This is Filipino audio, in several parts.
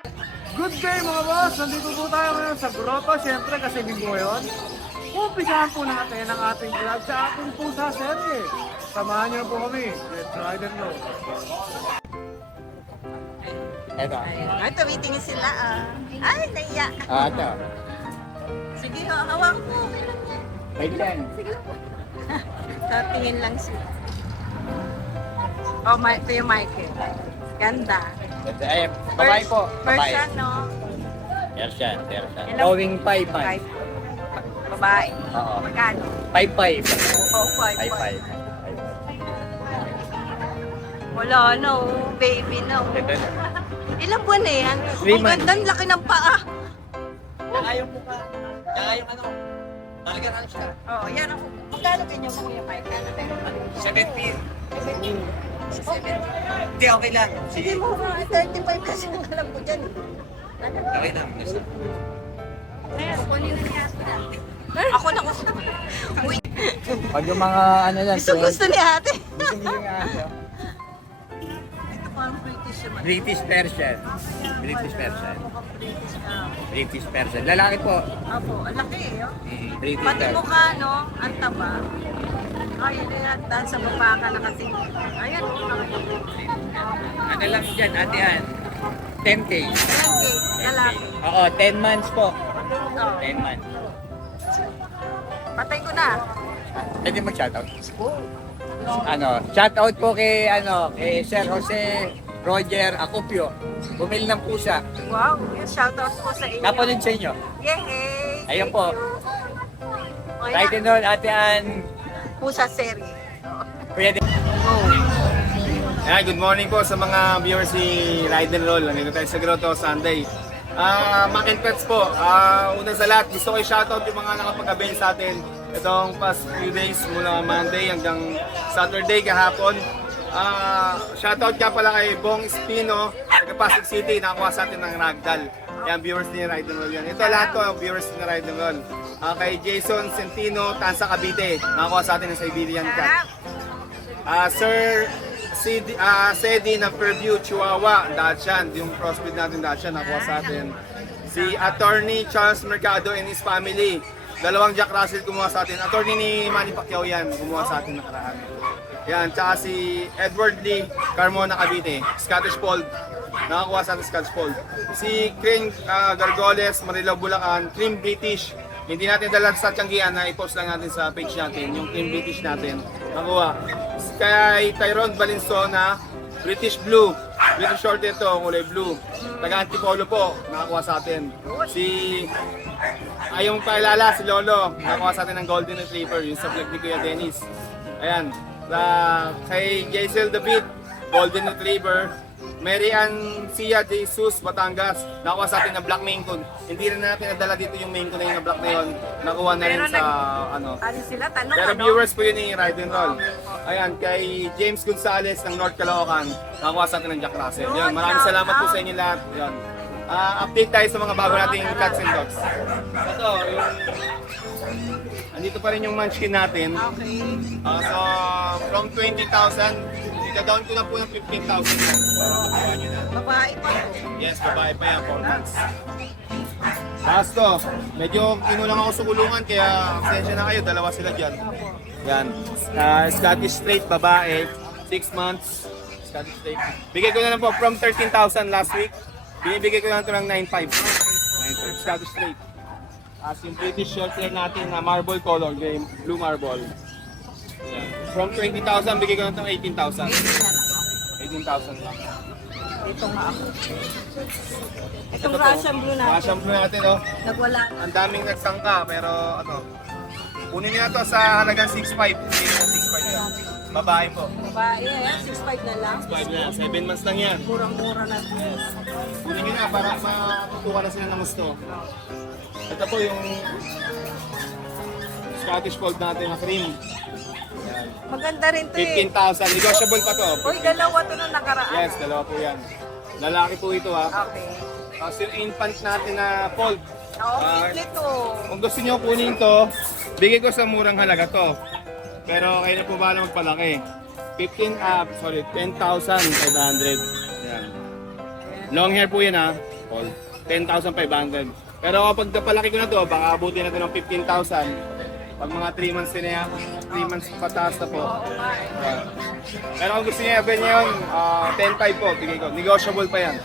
Good day mga boss! Nandito po tayo ngayon sa Grotto. Siyempre kasi linggo ngayon. Umpisahan po natin ang ating vlog sa ating pusa serye. Samahan niyo po kami. Let's ride and roll. Eto. Ay, tumitingin sila ah. Ay, naiya. Ito. Sige, hawak mo. Wait lang. Sige lang po. Tingin lang sila. Oh, ito yung Michael. Ganda. Ay, babae po. Babae. Persian, no? Persian. Hello. Going 5 Five. Babae. Oo. Magkano? 5-5. Oh, five. 5-5. Wala, no. Baby, no. Ito na. Ilang buwan na yan? Three Ang months. ganda, ang laki ng paa. Tsaka yung mukha. Tsaka yung ano. Talagang ano siya. Oh, yan ako. Magkano ganyan mo, Kuya Mike? Ano tayo? 17. 70. Hindi, okay lang. Sige mo, 35 kasi ang alam ko dyan. Okay lang. Ako na gusto. Uy, Pag yung mga ano lang. gusto ni ate. Gusto niyo yung ano. Ito parang British naman. British Persian. British Persian. Mukhang British na. British Persian. Lalaki po. Apo, ang laki eh. Oh. British Pati Persian. mukha, no? Ang taba. Ay, yan. Dahil sa baba ka nakatingin. Ayan, oh. Ano lang dyan, atean? 10K. Okay, lalaki. Oo, 10 months po. Oh. 10 months. Patay ko na. Pwede mag-shoutout? Ano, shoutout po kay Sir Jose Roger Acopio. Bumili ng pusa. Wow, shoutout po sa inyo. Napanood sa inyo. Yay! Ayun po. O Right yan, and roll, Ate Ann. pusa serye. Kuya Di. Ayan, good morning po sa mga viewers ni Ride and Roll. Nandito tayo sa Grotto Sunday. Mac and Pets po. Una sa lahat, gusto ko i-shoutout yung mga nakapag-avail sa atin itong past few days mula Monday hanggang Saturday kahapon. Shoutout ka pala kay Bong Espino, taga Pasig City, nakakuha sa atin ng Ragdoll. Yan, viewers ni Ride and Roll yan. Ito lahat ko, viewers ni Ride and Roll. Kay Jason Centino, Tansa Cavite, nakakuha sa atin ng Siberian Cat. Sir Sedi ng Purview, Chihuahua, Dachshund, yung crossbreed natin Dachshund, nakuha sa atin. Si Attorney Charles Mercado and his family, dalawang Jack Russell kumuha sa atin. Attorney ni Manny Pacquiao yan, kumuha sa atin nakaraan. Yan, tsaka si Edward Lee Carmona Cavite, Scottish Fold, nakakuha sa atin Scottish Fold. Si Crane Gargoles, Marilao Bulacan, Cream British, hindi natin dala sa Tianggian na i-post lang natin sa page natin, yung Cream British natin, nakuha. Kay Tyrone Valenzuela, British Blue, British Short ito, kulay blue. Taga Antipolo po, nakakuha sa atin. Si ayong pailala, si Lolo, nakakuha sa atin ng Golden Retriever, yung sa vlog ni Kuya Dennis. Ayan, kay Jaisel David, Golden Retriever. Mary Ann Cia de Jesus, Batangas, nakuha sa atin ng Black Maine Coon. Hindi rin natin nadala dito yung Maine Coon na yung Black na yun. Nakuha na rin sa ano. Ano sila? Tanong Pero ano? viewers po yun ni Ride and Roll. Ayan, kay James Gonzales ng North Caloocan, nakuha sa atin ng Jack Russell. Yun, maraming salamat po sa inyo lahat. Yun. Update tayo sa mga bago nating cats and dogs. Ito, yung... Andito pa rin yung munchkin natin. Okay. So, from 20,000, ita-down ko na po ng 15,000. Ayan nyo na. Babae pa. Yes, babae pa yan, 4 months. Tapos to, medyo kinulang ako sa kulungan, kaya absensya na kayo, dalawa sila dyan. Yan. Scottish Straight, babae, 6 months. Scottish Straight. Bigay ko na lang po from 13,000 last week. Binibigay ko na lang ito ng 9,500. 9,500. Scottish Straight. As yung British short hair natin na marble color, blue marble. Yan. From 20,000, bigay ko na ito ng 18,000. 18,000 lang. Ito nga ako. Itong Russian blue natin. Russian blue natin, oh. Nagwala na. Ang daming nagsangka, pero ano, kunin niyo na to sa halagang 6,500. Hindi na 6,500 yan. Babae po. Babae, 6'5 na lang. 6,500 na, 7 months lang yan. Murang-mura na. Kunin niyo na para matutukan na sila ng gusto. Ito po yung Scottish Fold natin na cream. Yan. Maganda rin to eh. 15,000. Negotiable pa to. Uy, dalawa to nung nakaraan. Yes, dalawa po yan. Lalaki po ito ha. Okay. Tapos yung infant natin na fold. Oo, Ah, cute to. Kung gusto niyo kunin to, bigay ko sa murang halaga to. Pero kayo na po ba na magpalaki? 10,500. Yan. Long hair po yan ha. All 10,500. Pero kapag napalaki ko na to, baka abutin na to ng 15,000. Pag mga 3 months din yan, 3 months pataas na po. Pero kung gusto niya, niya yun, 10,500 po, bigay ko. Negotiable pa yan.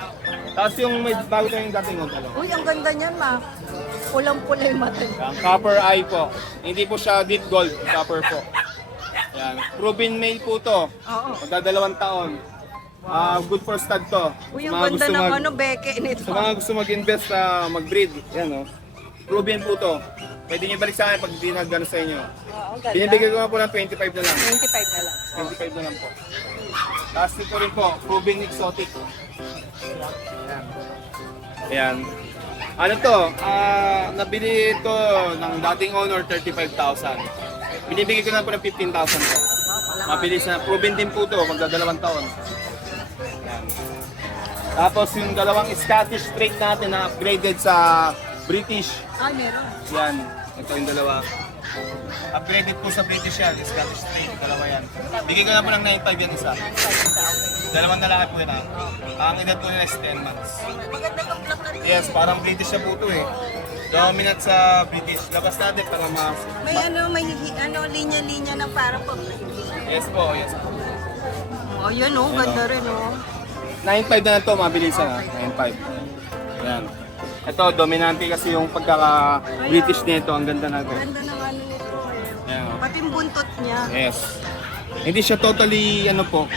Tapos yung may bago tayong dating huwag alam. Uy, ang ganda niyan, ma. Pulang-pula yung mata niya. Ang copper eye po. Hindi po siya deep gold, copper po. Yan. Proven male po to. Oo. Magdadalawang taon. Good for stud to. Uy, Sa ang mga ganda gusto ng mag- ano, beke nito. Sa mga gusto mag-invest na mag-breed, yan o. Proven po to. Pwede niyo balik sa akin pag di nagano sa inyo. Oo, ang ganda. Binibigay ko nga po ng 25 na lang. 25 na lang. 25 na lang po. Tapos dito rin po, proven exotic. Ayan. Ano to? Nabili ito ng dating owner 35,000. Binibigay ko na po ng 15,000 po. Mabilis na. Proven din po to, magdadalawang taon. Ayan. Tapos yung dalawang Scottish straight natin na upgraded sa British. Ay, meron. Yan. Ito yung dalawa. Upgraded po sa British yan. Scottish straight. Dalawa yan. Bigay ko na po ng 9,500 yan isa. Dalawang lalaki po yan ha. Ang edad po nila is 10 months. Maganda yung black na rin. Yes, parang British siya po ito eh. Dominant sa British. Labas natin para May linya-linya na parang pag Yes po, yes po. Oh, yun oh, ganda rin oh. 9.5 na lang ito, mabilisan ha. 9.5. Yan. Ito, dominante kasi yung pagkaka-British nito. Ang ganda na ito. Ganda ng ano nito eh. Yan. Pati yung buntot niya. Yes. Hindi siya totally, ano po,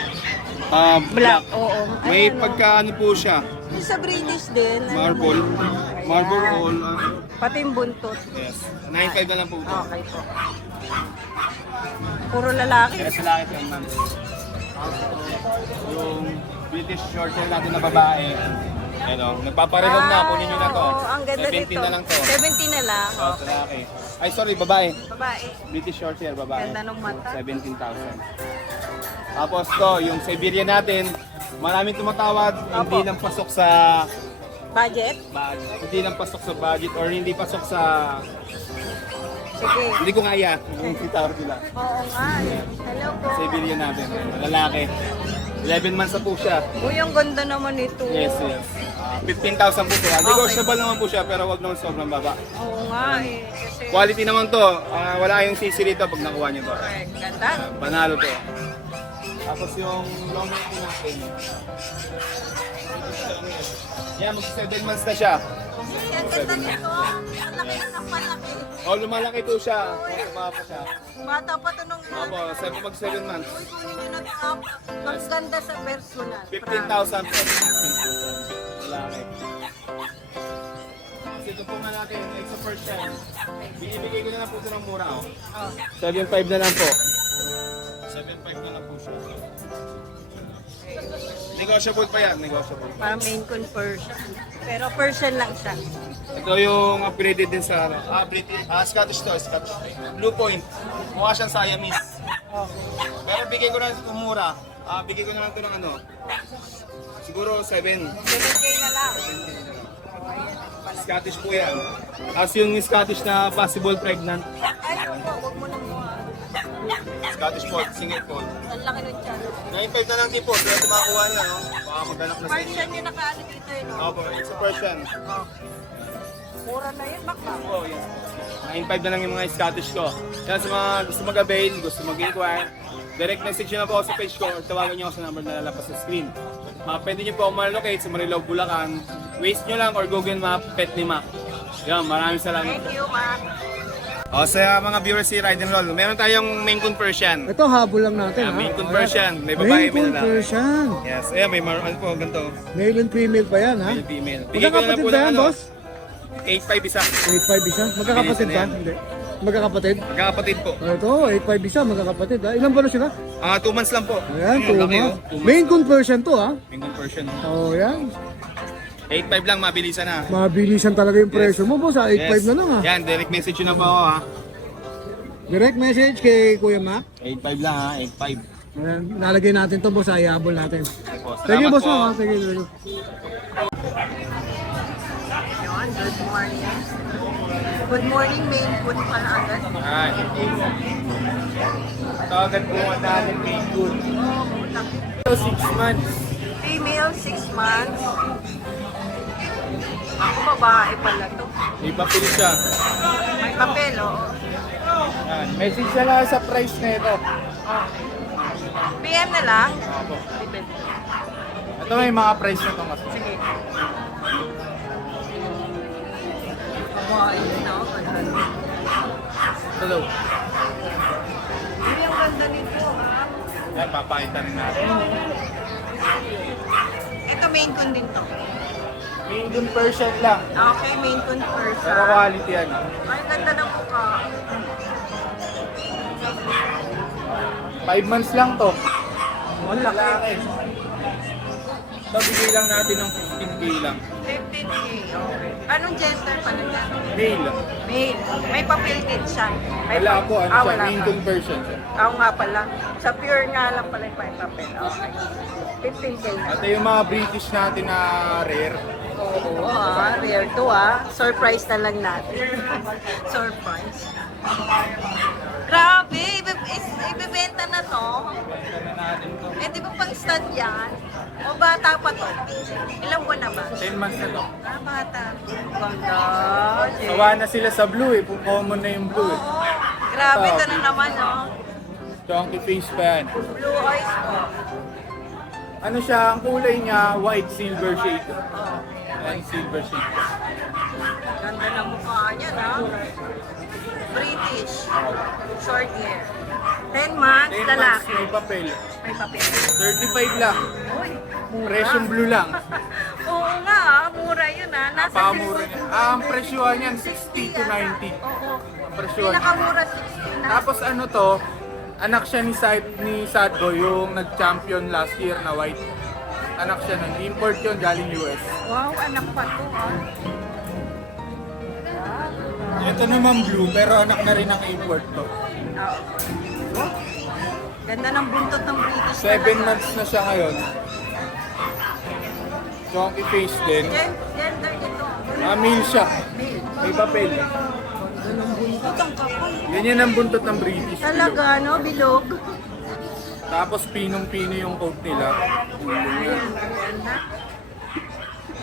Black, oo. May Ayan, oh. pagka, ano po siya, Yung sa British din. ano marble. naman. Marble Ayan. all. Pati yung buntot. Yes. 9.5 na lang po ito. Okay po. Puro lalaki. Kaya sa laki 10 months. Yung British short hair natin na babae. Ano, nagpaparehom na, kunin nyo na to. Oo, ang ganda 17 nito. na lang to. 17 na lang. Oh, sa laki. Ay, sorry, babae. Babae. British short hair, babae. Ganda ng mata. 17,000. Tapos to, yung Siberian natin, maraming tumatawag, hindi lang pasok sa Budget? budget, hindi lang pasok sa budget or hindi pasok sa Sige. hindi ko kaya yung titawag nila. Oo nga. Hello po. Siberian natin, lalaki. 11 months na po siya. Uy, ang ganda naman ito. Yes, yes. 15,000 po siya. Negotiable naman po siya pero wag naman sobrang baba. Oo nga eh. Kasi, Quality naman to. Wala yung sisi dito pag nakuha niyo to. correct. Ganda. Panalo to. Tapos yung long neck natin. Yan, mag 7 months na siya. Ang ganda nito. Ang laki na ng palaki. Lumalaki po siya. Tumama pa siya. Bata pa ito nung Opo, mag 7 months. Uy, kunin nyo na ito. Ang ganda sa personal. 15,000 po. 15,000. Lalaki. Kasi ito po nga natin, extra percent. Binibigay ko na lang po ito ng mura. Oh. 7.5 na lang po. 7.5 na lang po siya. Negotiable pa yan, negotiable. Para main conversion. Pero person lang siya. Ito yung upgraded din sa British, Scottish to, Scottish. Blue Point. Mukha siyang Siamese. Pero bigay ko na ito mura. Bigay ko na lang ito ng ano. Siguro 7. 7K na lang. Scottish po yan. Tapos yung Scottish na possible pregnant. Ay, huwag mo nang mukha. Scottish po, single po. Ang laki ng tiyan. 9.5 na lang din po. Kaya tumakuha niya, no? Baka maganak na sa inyo. Persian yung nakaano dito eh, no? Opo, it's a Persian. Mura na yun, bakla. Oh, yes. 9.5 na lang yung mga Scottish ko. Kaya sa mga gusto mag-avail, gusto mag-inquire, direct message nyo na po ako sa page ko or tawagan nyo ako sa number na lalabas sa screen. Pwede nyo po ako malocate sa Marilao, Bulacan. Waze nyo lang or Google Map, Pet ni Mac. Yan, maraming salamat. Thank you, ma. Sa mga viewers si Ride and Roll, meron tayong Maine Coon Persian. Ito, habol lang natin. Ayan, ha? Maine Coon Persian. May babae, Maine may Coon lalaki. Persian. Yes, ayan, may ano po, ganito. Male and female pa yan, ha? Male, female. Bigay ko na lang Magkakapatid po ba ng yan, ano, boss? 8.5 isa. 8.5 isa? Magkakapatid Bilis ba? na yan. Hindi. Magkakapatid? Magkakapatid po. Ito, 8.5 isa, magkakapatid. Ha? Ilan ba na sila? 2 months lang po. Ayan, Ayun, laki, tuma. oh. 2 months Maine lang. Coon Persian to, ha? Maine Coon Persian. Oh, yan. 8.5 lang, mabilisan na. Mabilisan talaga yung presyo mo, boss. 8.5 na lang, ha? Yan, direct message yun na po ako ha. Direct message kay Kuya Mac. 8.5 lang ha, 8.5. Ayan, nalagay natin to, boss. Ayabol natin. Salamat Thank you, boss. po. Ha? Thank you. Yun, good morning. Good morning, main food pala agad. Alright. Ito agad po ang natin Maine Coon. Ito 6 months. Female, 6 months. babae pala to. Ipapil siya. May papel, oh. Yan. Message na lang sa price na ito. PM na lang. Ito may mga price na ito mas. Sige. Wow, yun na, oh. Ito daw. Hindi ang ganda nito, ha? Yan, papakita rin natin. Ito main con din to. Medium Persian lang. Okay, main con Pero person. quality yan. Ay, ganda ng mukha. 5 months lang to. Wala laki. Ito bigay lang natin ng 15k lang. 15K, okay. Anong gender pala yan? Male. Male. May papel din siya. May Wala po, ano siya, wala main pa. conversion siya. Oo nga pala. Sa pure nga lang pala yung may papel. Okay. 15K na. Ito yung mga British natin na rare. Oo, rare to Surprise na lang natin. Surprise. Grabe, ibibenta na to. Eh, di ba pang stud yan? O bata pa to? Ilang buwan na ba? 10 months na to. Bata. Ganda. Sawa na sila sa blue eh, kung common na yung blue eh. Oo. Grabe, ito na naman, no? Chunky face pa yan. Blue eyes po. Ano siya, ang kulay niya, white silver shade. Ayan, silver shade. Ganda ng mukha niya, no? British. Short hair. 10 months, 10 months, lalaki. may papel. May papel. 35 lang. Uy, mura. Presyong blue lang. Oo nga, mura yun Nasa Pakamura niya. Ang presyuhan niyan, 60 to 90. Oo. Ang presyuhan. Pinakamura 60 na. Tapos ano to, anak siya ni Sadgo, yung nag-champion last year na white. Anak siya nun. Import yun, galing US. Wow, anak pa to Ito naman blue, pero anak na rin ang import to. Oh. Ganda ng buntot ng British 7 months na siya ngayon. Chunky face din. Gender nito. Male siya. Male. May papel. Ganun buntot ang kapal. Ganyan ang buntot ng British. Talaga, no? Bilog. Tapos pinong-pino yung coat nila. Ganda.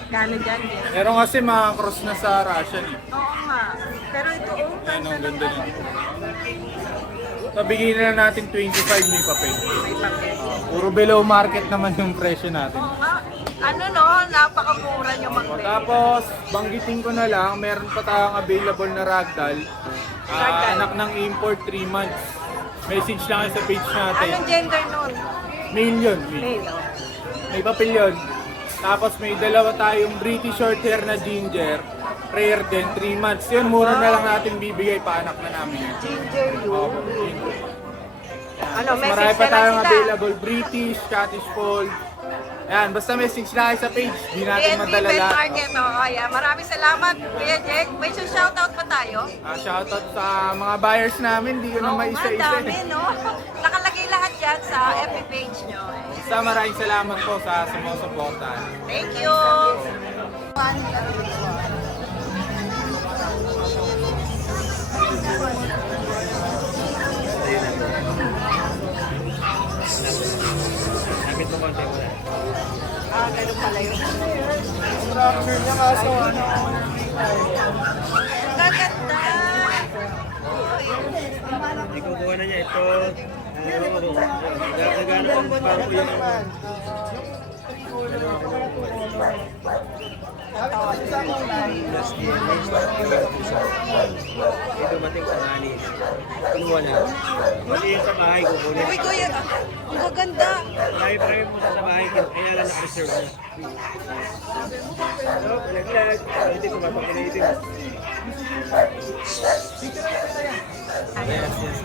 Gano dyan? Pero kasi mga cross na sa Russian eh. Oo nga. Pero ito, Ayan ang ganda nito. So, bigyan na natin 25 may papel. may papel. Puro below market naman yung presyo natin. Oo nga. Ano no? Napakamura nyo magbili. Tapos, banggitin ko na lang, meron pa tayong available na ragdoll. Ragdoll. Anak ng import 3 months. Message lang sa page natin. Anong gender nun? Male yun. Male. Male. oh. May papel yun. Tapos may dalawa tayong British short hair na ginger. Rare din, 3 months. Yun, mura na lang natin bibigay pa anak na namin yun. Ginger yun. Ano, Marami message pa na lang tayong sila. available. British, Scottish Fold. Ayan, basta message na kayo sa page. Di natin PNP madala Pet lahat. Market. Kaya maraming salamat, Kuya Jake. May shoutout pa tayo? Shoutout sa mga buyers namin. Di ko na Oo nga, maisa-isa. dami, no? Nakalagay lahat yan sa FB page nyo. Basta maraming salamat po sa sumusuporta. Thank you! Ganun pala yun. Structure niya kaso ano. Gaganda! Ikukuha na niya ito. Gagana ang parang yung Ito dumating sa nani. Kinuha na. Pati yung sa bahay kukunin. Uy, kuya, ang gaganda! Marami mo sa bahay. Kaya lang na-preserve na. So, palaglag. Ito ko mapapalitin.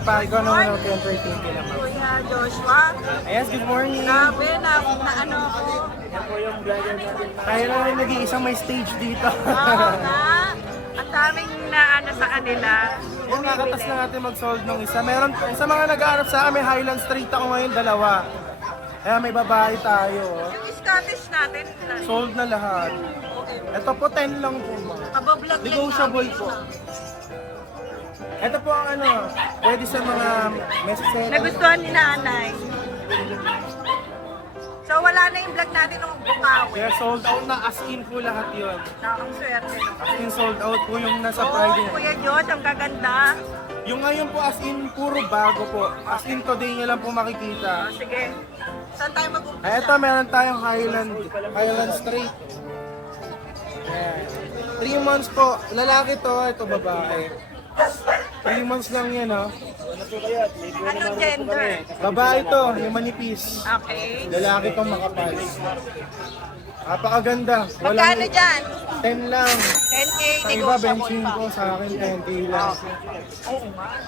Pa, ikaw naman ako yung 13K naman. Kuya Joshua, Yes, good morning. grabe na ano ako. Yan po yung vlogger natin. Tayo lang rin nag-iisang may stage dito. Oo nga. Ang daming na ano sa kanila. Yung kakatas na natin mag-sold nung isa. Meron, sa mga nag-aarap sa amin, Highland Street ako ngayon, dalawa. Kaya may babae tayo. Yung Scottish natin, Sold na lahat. Ito po 10 lang po. Ma. kabablog yan. Negotiable po. Ito po ang ano, pwede sa mga message. Nagustuhan ni nanay. So wala na yung vlog natin ng bukawi. Kaya sold out na, as in po lahat yun. Ang swerte no. As in sold out po yung nasa Oo, Friday. Kuya Diyos, ang gaganda. Yung ngayon po as in puro bago po. As in today nyo lang po makikita. Sige. Saan tayo mag-umpisa? Ay, ito meron tayong Highland Straight. Ayan. 3 months po. Lalaki to, ito babae. 3 months lang yan, oh. Anong gender? Babae to, yung manipis. Okay. Lalaki tong makapal. Napakaganda. Magkano dyan? 10 lang. 10K, Sa iba, negotiable benching pa. ko. Sa akin, 10K lang.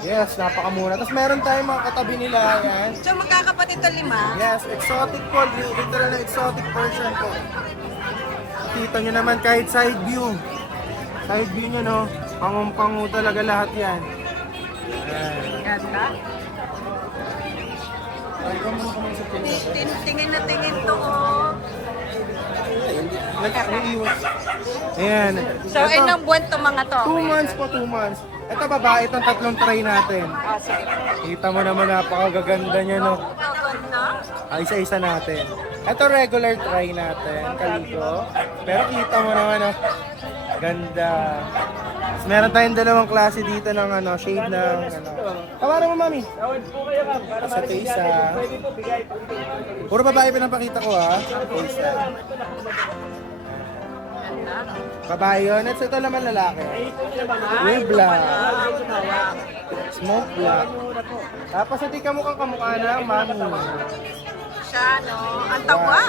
Yes, napakamura. Tapos meron tayong mga katabi nila. Yan. So magkakapatid to 5? Yes, exotic po. Literal na exotic version po. Kita nyo naman kahit side view. Side view nyo, no? Pangung-pangu talaga lahat yan. Ayan. Ganda. Ay, kamo naman sa pinto. Tingin na tingin to, oh. Nag-iiwas. Ayan. So, ilang buwan to mga to? 2 months po, 2 months. Ito babae, itong tatlong try natin. Ah, sige. Kita mo naman napakagaganda niya, no? Ang ganda. Isa-isa natin. Ito regular try natin, kaliko. Pero kita mo naman, no? Ganda. Tapos meron tayong dalawang klase dito ng shade ng Tawaran mo, mami. Sa isa. Puro babae pinapakita ko, ha? Isa. Babae yun. At ito naman lalaki. Yung black. Smoke black. Tapos ito kamukhang kamukha ng mami. Siya, no? Ang tawa.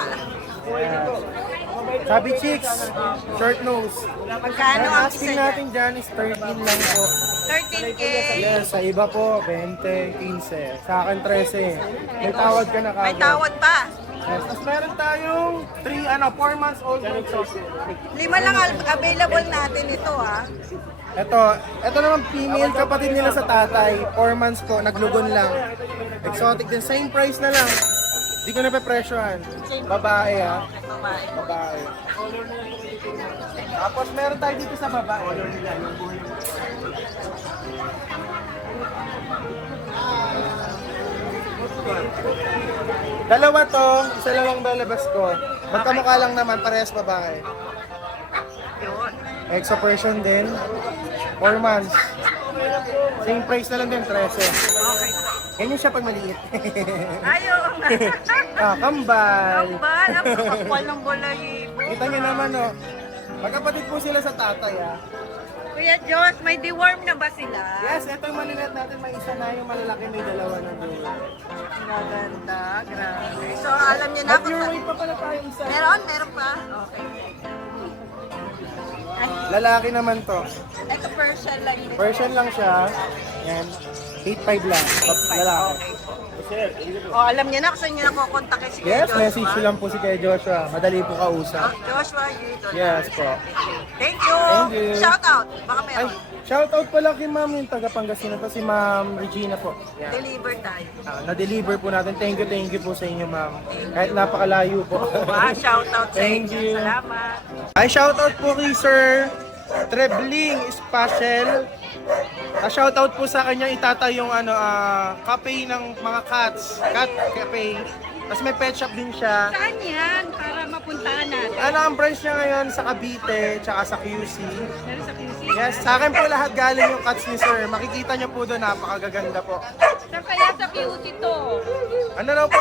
Sabi chicks, short nose. Magkano Ang ang isa asking niya? natin dyan is 13 lang po. 13K. Yes, sa iba po, 20, 15. Sa akin, 13. May tawad ka na May kagad. tawad pa. Yes. Tapos meron tayong 4 months old dog. 5 lang available natin ito, ha? Ito naman female, kapatid nila sa tatay. 4 months po, naglugon lang. Exotic din, same price na lang. Di ko na pe-presyohan. Babae, ha? Babae. Babae. Tapos meron tayo dito sa babae. Dalawa to, isa lang ang lalabas ko. Magkamukha lang naman, parehas babae. Yun. Exo version din. 4 months. Same price na lang din, 13. Okay. Ganyan siya pag maliit. Ayaw. Kambal. Kambal. Ang kapal ng balahibo. Kita nyo naman, no? Magkapatid po sila sa tatay, ah. Kuya Diyos, may deworm na ba sila? Yes, ito yung maliliit natin, may isa na, yung malalaki may dalawa na doon. Maganda. Grabe. So, alam niyo na At kung your saan. weight pa pala tayo isa. Meron pa? Okay. Ay, Lalaki naman to. ito Persian lang din. Version lang siya. Yan. 8.5 lang. Lalaki. O, alam niyo na kung saan niyo na kukontakin si Kuya Yes, Joshua. message nyo lang po si Kuya Joshua. Madali po Oh, kausap. Joshua, dito. Yes po. Thank you. Thank you. Shout out. Baka Ay, meron. shoutout pala kay ma'am yung taga Pangasinan po, si ma'am Regina po. Yan. Deliver tayo. Na-deliver po natin. Thank you po sa inyo ma'am. Kahit napakalayo po. Shout out sa Thank inyo. you. Salamat. Ay, shoutout po kay Sir Trebling Special. Shoutout po sa kanya itata yung cafe ng mga cats. Cat cafe. Tapos may pet shop din siya. Saan yan? Para mapuntahan natin. Ang branch niya ngayon sa Cavite, tsaka sa QC. Meron sa QC. Yes, sa akin po lahat galing yung cats ni Sir. Makikita niyo po doon, napakagaganda po. Saan kaya sa QC to? Ano raw po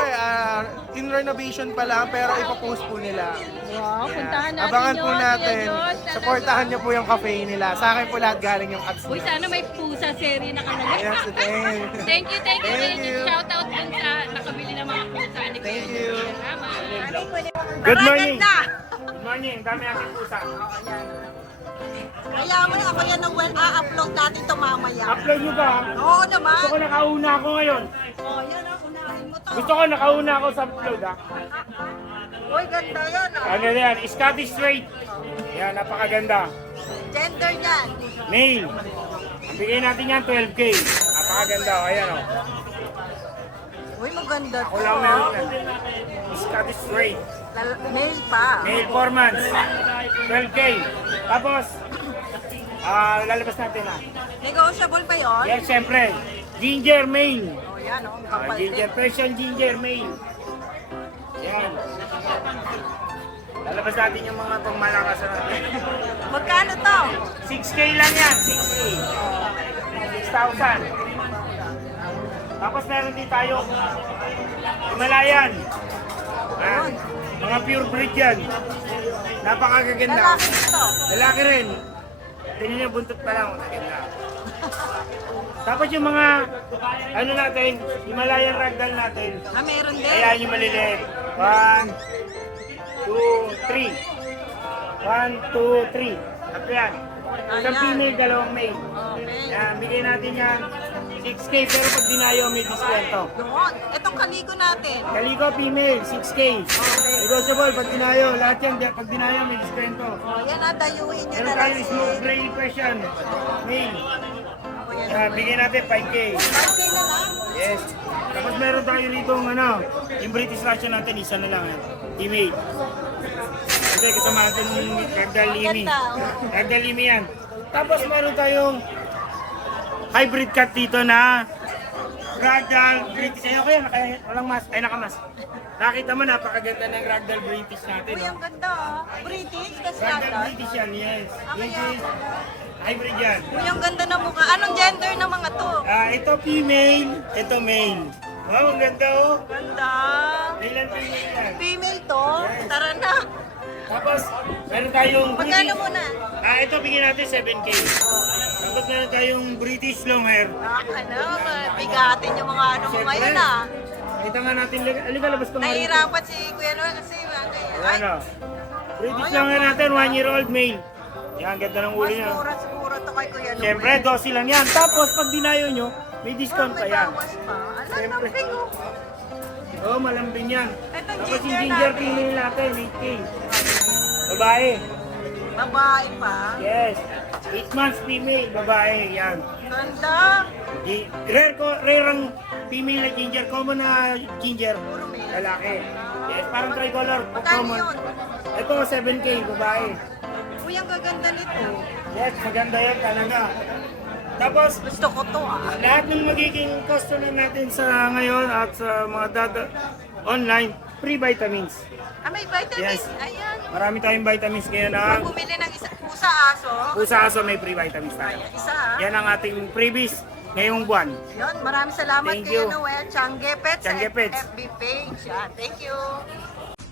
in renovation pa lang, pero ipopost po nila. Wow, puntahan natin Abangan yun, po Kuya natin. Diyos. Supportahan niyo po yung cafe nila. Sa akin po lahat galing yung cats Uy, niya. sana may pusa serie na kanagay. Yes, thank Thank you, thank you. Thank you. Shout out dun sa nakabili ng mga pusa ni Kuya. Thank you. Salamat. Good morning. Good morning, dami aking pusa. Kaya mo na ako yan ng upload natin ito mamaya. Upload nyo ba? Oo naman. Gusto ko nakauna ako ngayon. Oh, yan ang unahin mo to. Gusto ko nakauna ako sa upload ha. Uy, ganda yan. Ano yan? Scottish Straight. Yan, napakaganda. Gender yan. Male. Ang bigay natin yan, 12K. Napakaganda. O, ayan o. Uy, maganda to. Ako lang meron yan. Scottish Straight. Male pa. Male 4 months. 12K. Tapos, lalabas natin ha. Negotiable pa yun? Yan, syempre. Ginger male. Oh, yan oh. Ginger, Persian ginger male. Yan. Lalabas natin yung mga pangmalakasan natin. Magkano to? 6K lang yan, 6K. 6,000. Tapos meron din tayo Himalayan. Ah, mga pure breed yan. Napakagaganda. Lalaki ito. Lalaki rin. Tingnan niyo, buntot pa lang. Maganda. Tapos yung mga, ano natin, Himalayan ragdoll natin. Meron din. Ayan yung maliliit. 1, 2, 3. 1, 2, 3. Tapos yan. Isang Ayan. female, dalawang male. Okay. Yan, bigay natin yan. 6K, pero pag dinayo, may diskwento. Doon. Itong kaligo natin. Kaliko, female, 6K. Negotiable, pag dinayo, lahat yan, pag dinayo, may diskwento. Yan na, dayuhin nyo Meron na lang tayo si... smoke gray Persian, male. O, yan. Yan, bigay natin 5K. 5K na lang. Yes. Tapos meron tayo rito ano, yung British Russian natin, isa na lang. Female. Kasi kasama natin yung Ragdoll Limi. Ganda, oh. Ragdoll Limi yan. Tapos meron tayong hybrid cat dito na Ragdoll British. Ayoko yan, walang mas. Ay, nakamas. Nakita mo, napakaganda ng Ragdoll British natin. Uy, No? ang ganda ah. British, kasi Ragdoll yata. British yan, yes. Ah, kaya- British. Hybrid yan. Uy, ang ganda ng mukha. Anong gender ng mga to? Ito female, ito male. Wow, ang ganda oh. Ganda. Male and female yan. Female to. Tara na. Tapos, meron tayong Magkano muna? ito bigyan natin 7K. Tapos meron tayong British long hair. Bigatin yung mga ano mo ngayon ah. Kita nga natin, alika labas ko nga rito. Nahihirapan si Kuya Noel kasi ano eh. Ay, Ano? British long hair natin, 1-year-old male. Yan, ganda ng uli mas niya. mura siguro to kay Kuya Noel. Siyempre, 12 lang yan. Tapos, pag dinayo nyo, may discount pa May yan. bawas pa. Alam, Siyempre. lambing oh. Oo, malambing yan. Itong Tapos yung ginger ginger natin. female natin, 8K. Babae. Babae pa. Yes. 8 months female, babae. Yan. Ganda. Rare ang female na ginger. Common na ginger, lalaki. Yes, parang tricolor. Magkano Common. yun? Ito, 7K, babae. Uy, ang gaganda nito. Yes, maganda yan talaga. Tapos, Gusto ko to ah. lahat ng magiging customer natin sa ngayon at sa mga online, free vitamins. May vitamins. Yes. Ayan. Marami tayong vitamins ngayon na Pag bumili ng isa, pusa aso. pusa aso may free vitamins tayo. Ayan, isa ha. Yan ang ating freebies ngayong buwan. Yun, maraming salamat Thank Kuya you. Noel. Changge Pets Changge sa Pets. FB page. Yan. Thank you.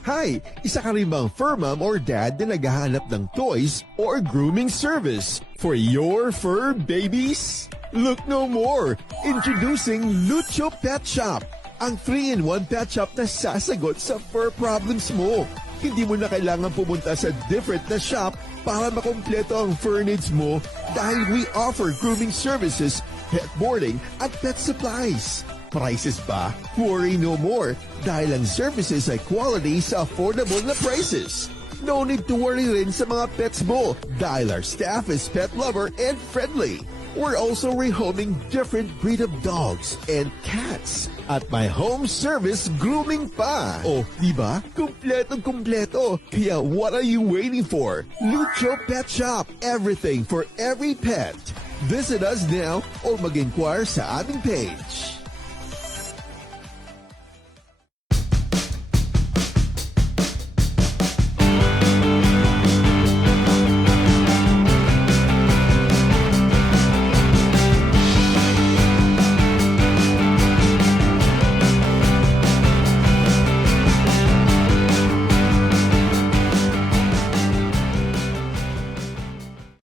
Hi! Isa ka rin bang fur mom or dad na naghahanap ng toys or grooming service for your fur babies? Look no more! Introducing Lucho Pet Shop, ang 3-in-1 pet shop na sasagot sa fur problems mo. Hindi mo na kailangan pumunta sa different na shop para makompleto ang fur needs mo dahil we offer grooming services, pet boarding at pet supplies. Prices ba? Worry no more dahil ang services ay quality sa affordable na prices. No need to worry rin sa mga pets mo dahil our staff is pet lover and friendly. We're also rehoming different breed of dogs and cats at my home service grooming pa. Oh, di ba? Kumpletong-kumpleto. Kaya what are you waiting for? Lucho Pet Shop. Everything for every pet. Visit us now or mag-inquire sa aming page.